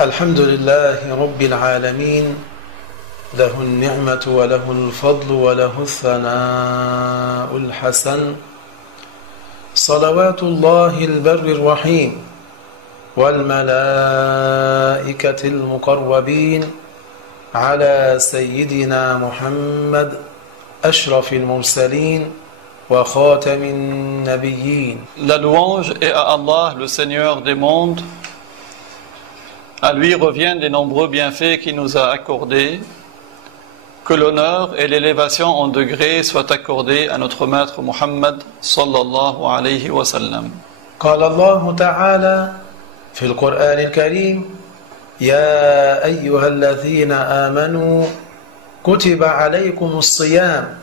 الحمد لله رب العالمين له النعمة وله الفضل وله الثناء الحسن صلوات الله البر الرحيم والملائكة المقربين على سيدنا محمد أشرف المرسلين وخاتم النبيين. La louange est à Allah, le Seigneur des mondes. À lui reviennent les nombreux bienfaits qu'il nous a accordés. Que l'honneur et l'élévation en degrés soient accordés à notre maître Muhammad sallallahu alayhi wa sallam. قال الله تعالى في القرآن الكريم يا أيها الذين آمنوا كتب عليكم الصيام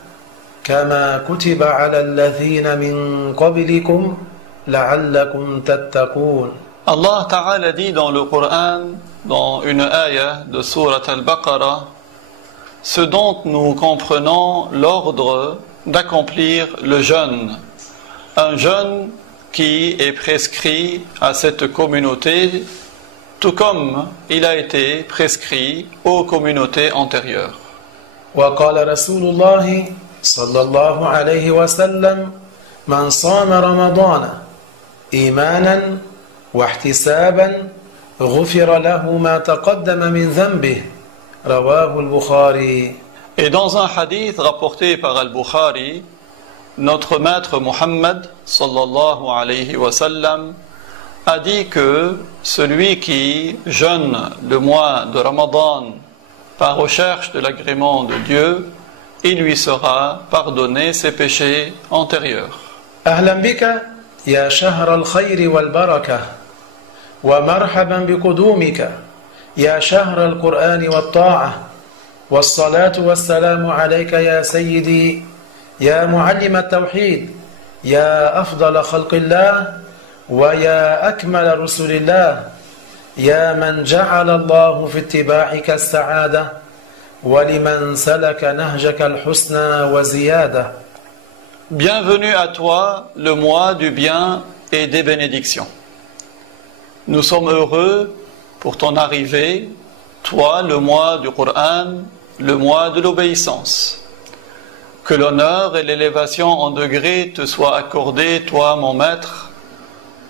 كما كتب على الذين من قبلكم لعلكم تتقون. Allah Ta'ala dit dans le Coran, dans une ayah de Surat Al-Baqarah, ce dont nous comprenons l'ordre d'accomplir le jeûne, un jeûne qui est prescrit à cette communauté, tout comme il a été prescrit aux communautés antérieures. وقال رسول الله صلى الله عليه وسلم من صام رمضان إيمانا واحتسابا غفر له ما تقدم من ذنبه رواه البخاري. Et dans un hadith rapporté par Al-Bukhari, notre maître Muhammad sallallahu alayhi wa sallam a dit que celui qui jeûne le mois de Ramadan par recherche de l'agrément de Dieu, il lui sera pardonné ses péchés antérieurs. أهلا بك يا شهر الخير والبركة ومرحبا بقدومك يا شهر القرآن والطاعة والصلاة والسلام عليك يا سيدي يا معلم التوحيد يا أفضل خلق الله ويا أكمل رسل الله يا من جعل الله في اتباعك السعادة ولمن سلك نهجك الحسنى وزيادة. Bienvenue à toi, le mois du bien et des bénédictions. Nous sommes heureux pour ton arrivée, toi, le mois du Coran, le mois de l'obéissance. Que l'honneur et l'élévation en degrés te soient accordés, toi, mon maître,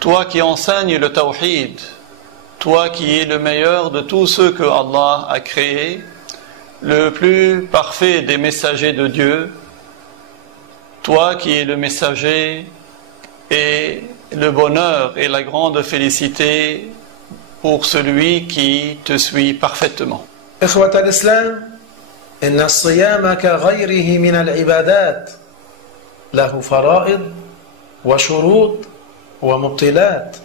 toi qui enseignes le tawhid, toi qui es le meilleur de tous ceux que Allah a créés, le plus parfait des messagers de Dieu, toi qui es le messager et le bonheur et la grande félicité pour celui qui te suit parfaitement. إخوة الإسلام إن الصيام كغيره من العبادات له فرائض وشروط ومبطلات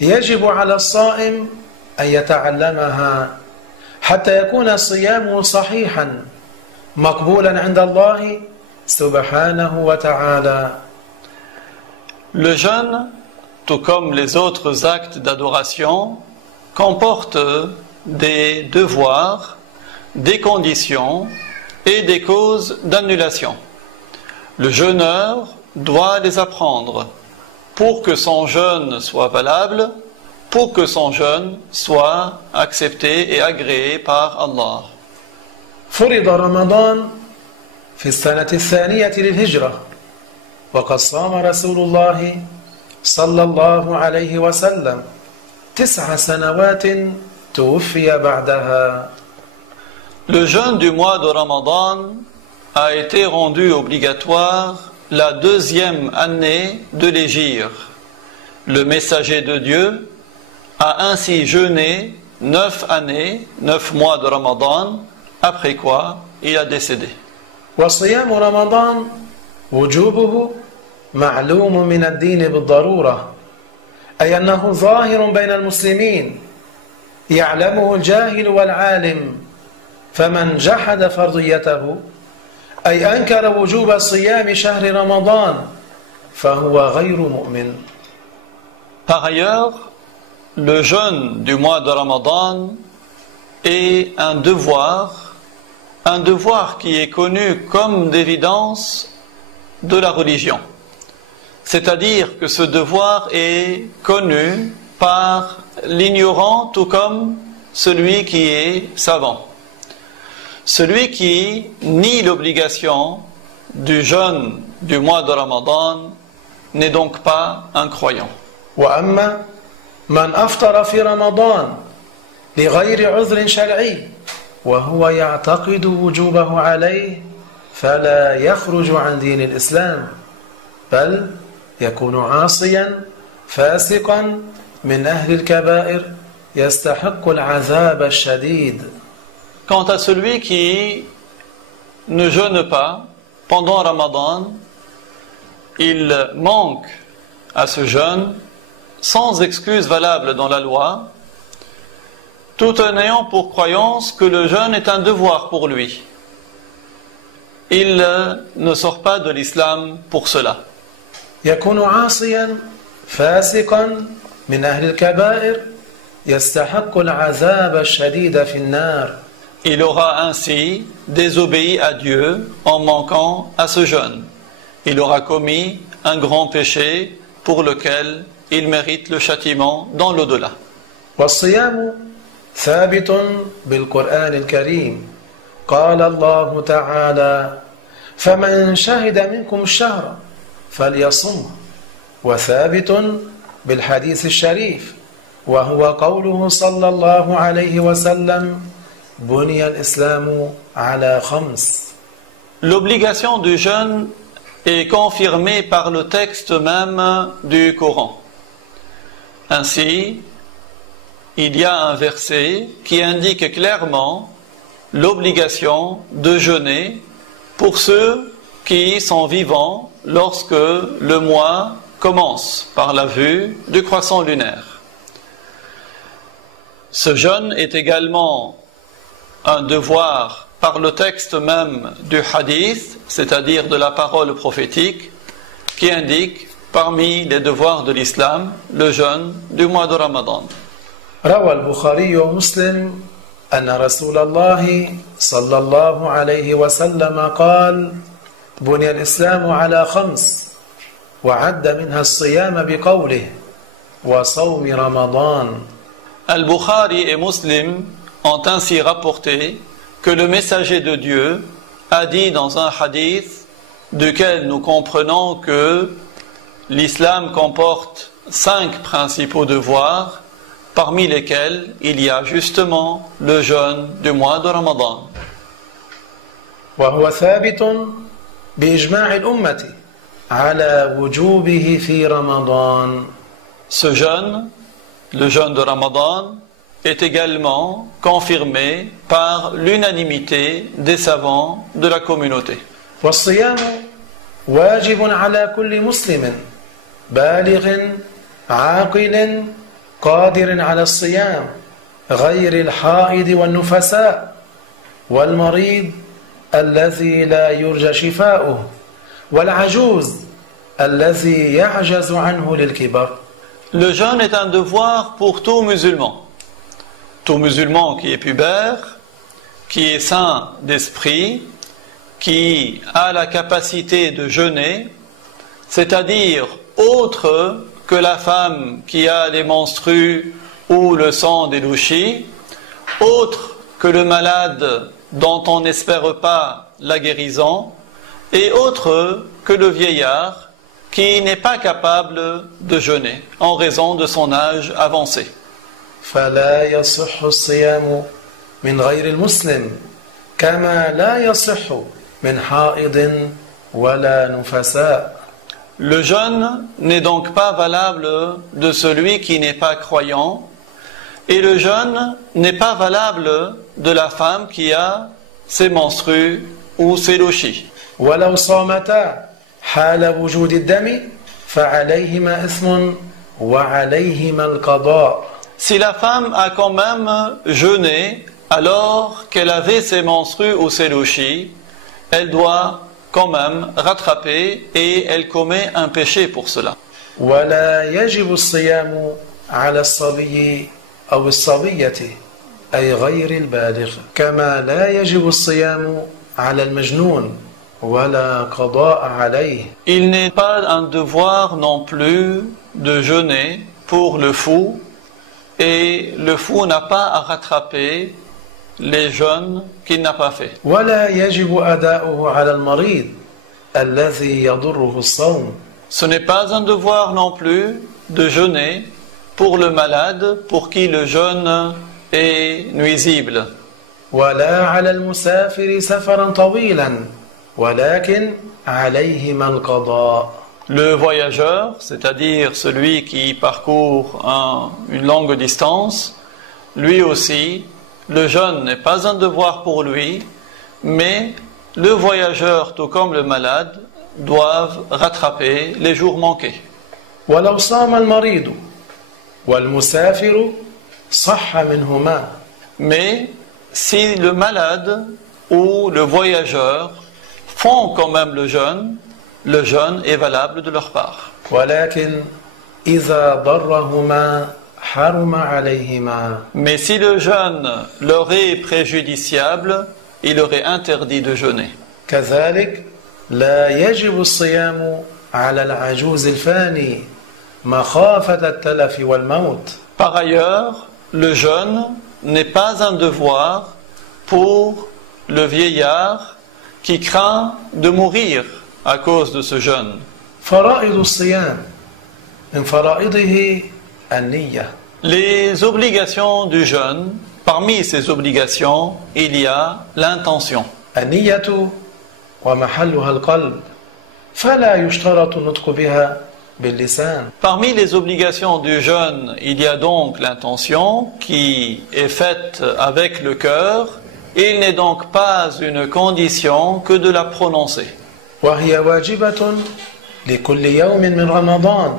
يجب على الصائم أن يتعلمها حتى يكون صيامه صحيحا مقبولا عند الله سبحانه وتعالى. Le jeûne, tout comme les autres actes d'adoration, comporte des devoirs, des conditions et des causes d'annulation. Le jeûneur doit les apprendre pour que son jeûne soit valable, pour que son jeûne soit accepté et agréé par Allah. فرض رمضان في السنة الثانية للهجرة وقد صام رسول الله صلى الله عليه وسلم 9 سنوات توفي بعدها. Le jeûne du mois de Ramadan a été rendu obligatoire la 2e année de l'Hégire. Le messager de Dieu a ainsi jeûné 9 années, 9 mois de Ramadan, après quoi il a décédé. وصيام رمضان وجوبه معلوم من الدين بالضرورة أي أنه ظاهر بين المسلمين يعلمه الجاهل والعالم فمن جحد فرضيته أي أنكر وجوب صيام شهر رمضان فهو غير مؤمن. Par ailleurs, le jeûne du mois de Ramadan est un devoir qui est connu comme d'évidence de la religion. C'est-à-dire que ce devoir est connu par l'ignorant tout comme celui qui est savant. Celui qui nie l'obligation du jeûne du mois de Ramadan n'est donc pas un croyant. وأما من أفطر في رمضان لغير عذر شرعي وهو يعتقد وجوبه عليه فلا يخرج عن دين الإسلام بل يكون عاصيا فاسقا من أهل الكبائر يستحق العذاب الشديد. Quant à celui qui ne jeûne pas pendant Ramadan, il manque à ce jeûne sans excuse valable dans la loi, tout en ayant pour croyance que le jeûne est un devoir pour lui. Il ne sort pas de l'islam pour cela. يكون عاصيا فاسقا من أهل الكبائر يستحق العذاب الشديد في النار. Il aura ainsi désobéi à Dieu en manquant à ce jeûne. Il aura commis un grand péché pour lequel il mérite le châtiment dans l'au-delà. والصيام ثابت بالقرآن الكريم قال الله تعالى فمن شهد منكم الشهر فليصم وثابت بالحديث الشريف وهو قوله صلى الله عليه وسلم بني الإسلام على خمس. L'obligation du jeûne est confirmée par le texte même du Coran. Ainsi, il y a un verset qui indique clairement l'obligation de jeûner pour ceux qui sont vivants lorsque le mois commence par la vue du croissant lunaire. Ce jeûne est également un devoir par le texte même du hadith, c'est-à-dire de la parole prophétique, qui indique parmi les devoirs de l'islam le jeûne du mois de Ramadan. روى البخاري ومسلم أن رسول الله صلى الله عليه وسلم قال بني الإسلام على خمس وعد منها الصيام بقوله وصوم رمضان. Al-Bukhari et Muslim ont ainsi rapporté que le messager de Dieu a dit dans un hadith duquel nous comprenons que l'islam comporte 5 principaux devoirs, parmi lesquels il y a justement le jeûne du mois de Ramadan. وهو ثابت بإجماع الأمة على وجوبه في رمضان. Ce jeûne, le jeûne de Ramadan, est également confirmé par l'unanimité des savants de la communauté. والصيام واجب على كل مسلم بالغ عاقل قادر على الصيام غير الحائض والنفساء والمريض الذي لا يرجى شفاؤه والعجوز الذي يعجز عنه للكبر. Le jeûne est un devoir pour tout musulman. Tout musulman qui est pubère, qui est sain d'esprit, qui a la capacité de jeûner, c'est-à-dire autre que la femme qui a les menstrues ou le sang des louchis, autre que le malade dont on n'espère pas la guérison, et autre que le vieillard qui n'est pas capable de jeûner en raison de son âge avancé. فلا يصح الصيام من غير المسلم كما لا يصح من حائض ولا نفساء. Le jeûne n'est donc pas valable de celui qui n'est pas croyant, et le jeûne n'est pas valable de la femme qui a ses menstrues ou ses louchis. ولو صامتا حال وجود الدم فعليهما إثم وعليهما القضاء. Si la femme a quand même jeûné alors qu'elle avait ses menstrues ou ses louchis, elle doit quand même rattraper et elle commet un péché pour cela. ولا يجب الصيام على الصبي أو الصبية أي غير البالغ كما لا يجب الصيام على المجنون ولا قضاء عليه. Il n'est pas un devoir non plus de jeûner pour le fou et le fou n'a pas à rattraper les jeûnes qu'il n'a pas fait. ولا يجب أداؤه على المريض الذي يضره الصوم. Ce n'est pas un devoir non plus de jeûner pour le malade pour qui le jeûne est nuisible. ولا على المسافر سفرا طويلا ولكن عليهما القضاء. Le voyageur, c'est-à-dire celui qui parcourt une longue distance, lui aussi, le jeûne n'est pas un devoir pour lui, mais le voyageur, tout comme le malade, doivent rattraper les jours manqués. ولو صام المريض والمسافر صح منهما. Mais si le malade ou le voyageur font quand même le jeûne est valable de leur part. ولكن إذا ضرهما حرم عليهما. Mais si le jeûne leur est préjudiciable, il leur est interdit de jeûner. كذلك لا يجب الصيام على العجوز الفاني مخافة التلف والموت. Par ailleurs, le jeûne n'est pas un devoir pour le vieillard qui craint de mourir à cause de ce jeûne. فرائض الصيام من فرائضه النية. Les obligations du jeûne, parmi ces obligations, il y a l'intention. النية ومحلها القلب فلا يشترط النطق بها باللسان. Parmi les obligations du jeûne, il y a donc l'intention qui est faite avec le cœur. Il n'est donc pas une condition que de la prononcer. وهي واجبة لكل يوم من رمضان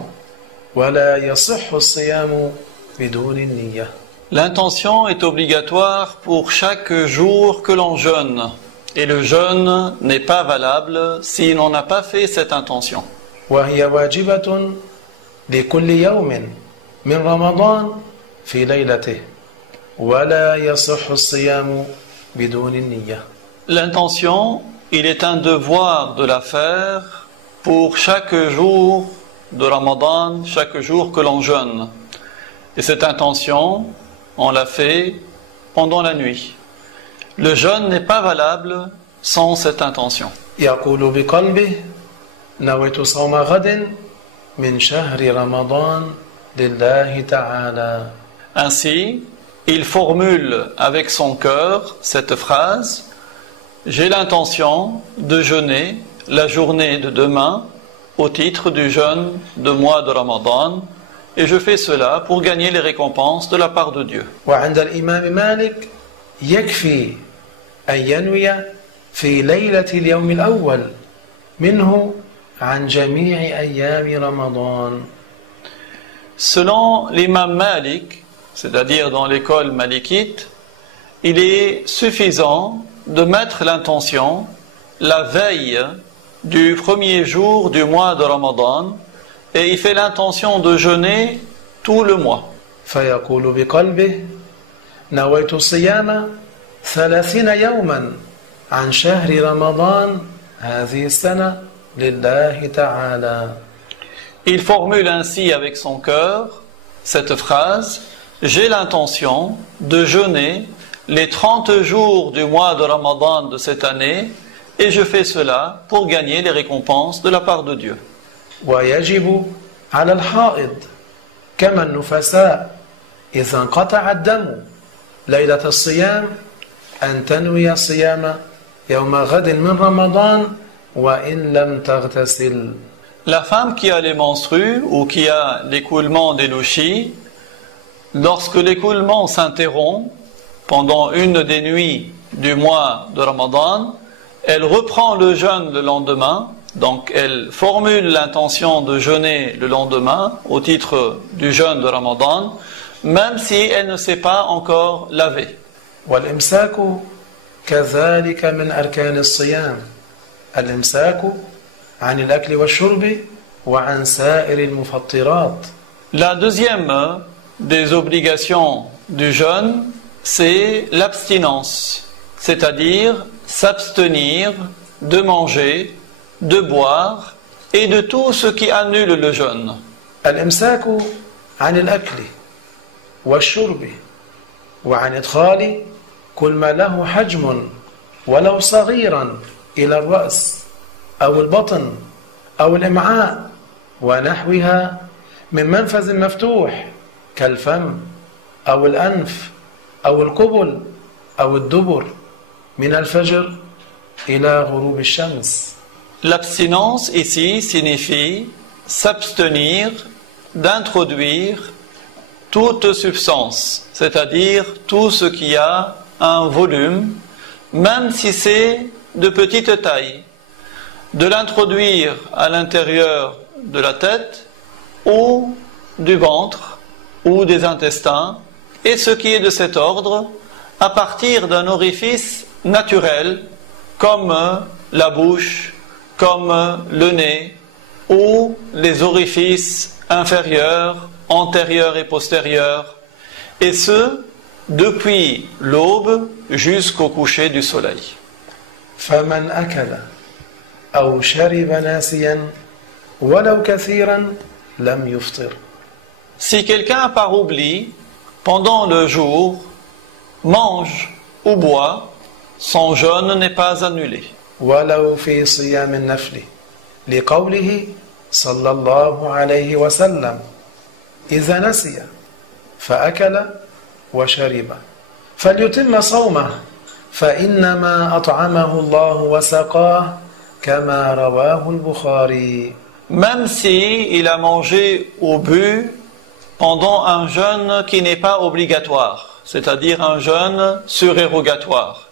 ولا يصح الصيام بدون النية. L'intention est obligatoire pour chaque jour que l'on jeûne. Et le jeûne n'est pas valable si l'on n'a pas fait cette intention. وهي واجبة لكل يوم من رمضان في ليلته ولا يصح الصيام بدون النية. L'intention, il est un devoir de la faire pour chaque jour de Ramadan, chaque jour que l'on jeûne. Et cette intention, on l'a fait pendant la nuit. Le jeûne n'est pas valable sans cette intention. يقول بقلبه نويت صوم غد من شهر رمضان لله تعالى. Ainsi, il formule avec son cœur cette phrase: j'ai l'intention de jeûner la journée de demain au titre du jeûne de mois de Ramadan, et je fais cela pour gagner les récompenses de la part de Dieu. وعند الإمام مالك يكفي أن ينوي في ليلة اليوم الأول منه عن جميع أيام رمضان. Selon l'imam Malik, c'est-à-dire dans l'école malikite, il est suffisant de mettre l'intention la veille du premier jour du mois de Ramadan, et il fait l'intention de jeûner tout le mois. فيقول بقلبه نويت الصيام 30 يوما عن شهر رمضان هذه السنة لله تعالى. Il formule ainsi avec son cœur cette phrase: j'ai l'intention de jeûner les 30 jours du mois de Ramadan de cette année, et je fais cela pour gagner les récompenses de la part de Dieu. ويجب على الحائض كما النفساء إذا انقطع الدم ليلة الصيام أن تنوي صيام يوم غد من رمضان وإن لم تغتسل. La femme qui a les menstrues ou qui a l'écoulement des louchis, lorsque l'écoulement s'interrompt pendant une des nuits du mois de Ramadan, elle reprend le jeûne le lendemain, donc elle formule l'intention de jeûner le lendemain au titre du jeûne de Ramadan, même si elle ne s'est pas encore lavée. والإمساك كذلك من أركان الصيام. الإمساك عن الأكل والشرب وعن سائر المفطرات. La deuxième des obligations du jeûne, c'est l'abstinence, c'est-à-dire s'abstenir de manger, de boire et de tout ce qui annule le jeûne. الإمساك عن الأكل والشرب وعن إدخال كل ما له حجم ولو صغيرا إلى الرأس أو البطن أو الإمعاء ونحوها من منفذ مفتوح كالفم أو الأنف أو القبل أو الدبر من الفجر إلى غروب الشمس. L'abstinence ici signifie s'abstenir d'introduire toute substance, c'est-à-dire tout ce qui a un volume, même si c'est de petite taille, de l'introduire à l'intérieur de la tête ou du ventre ou des intestins, et ce qui est de cet ordre à partir d'un orifice naturel comme la bouche, comme le nez ou les orifices inférieurs, antérieurs et postérieurs, et ce depuis l'aube jusqu'au coucher du soleil. فمن أكل أو شرب ناسيا ولو كثيرا لم يفطر. Si quelqu'un par oubli, pendant le jour, mange ou boit, son jeûne n'est pas annulé. ولو في صيام النفل لقوله صلى الله عليه وسلم إذا نسي فأكل وشرب فليتم صومه فإنما أطعمه الله وسقاه كما رواه البخاري. Même si il a mangé ou bu pendant un jeûne qui n'est pas obligatoire, c'est-à-dire un jeûne surérogatoire,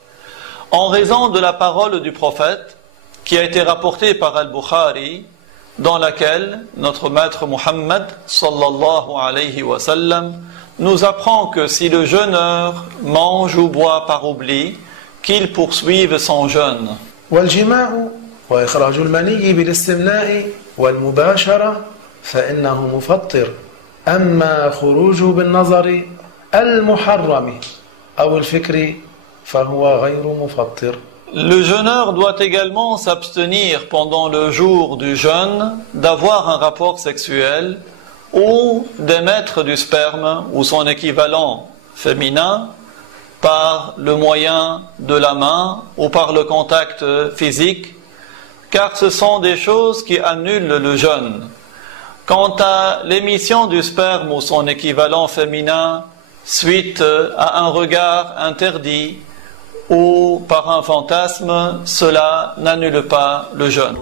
en raison de la parole du prophète qui a été rapportée par Al-Bukhari, dans laquelle notre maître Muhammad sallallahu alayhi wa sallam nous apprend que si le jeûneur mange ou boit par oubli, qu'il poursuive son jeûne. والجماع وإخراج المني بالاستمناء والمباشرة فإنه مفطر. أما خروجه بالنظر المحرم أو الفكر فهو غير مفطر. Le jeûneur doit également s'abstenir pendant le jour du jeûne d'avoir un rapport sexuel ou d'émettre du sperme ou son équivalent féminin par le moyen de la main ou par le contact physique, car ce sont des choses qui annulent le jeûne. Quant à l'émission du sperme ou son équivalent féminin suite à un regard interdit ou par un fantasme, cela n'annule pas le jeûne.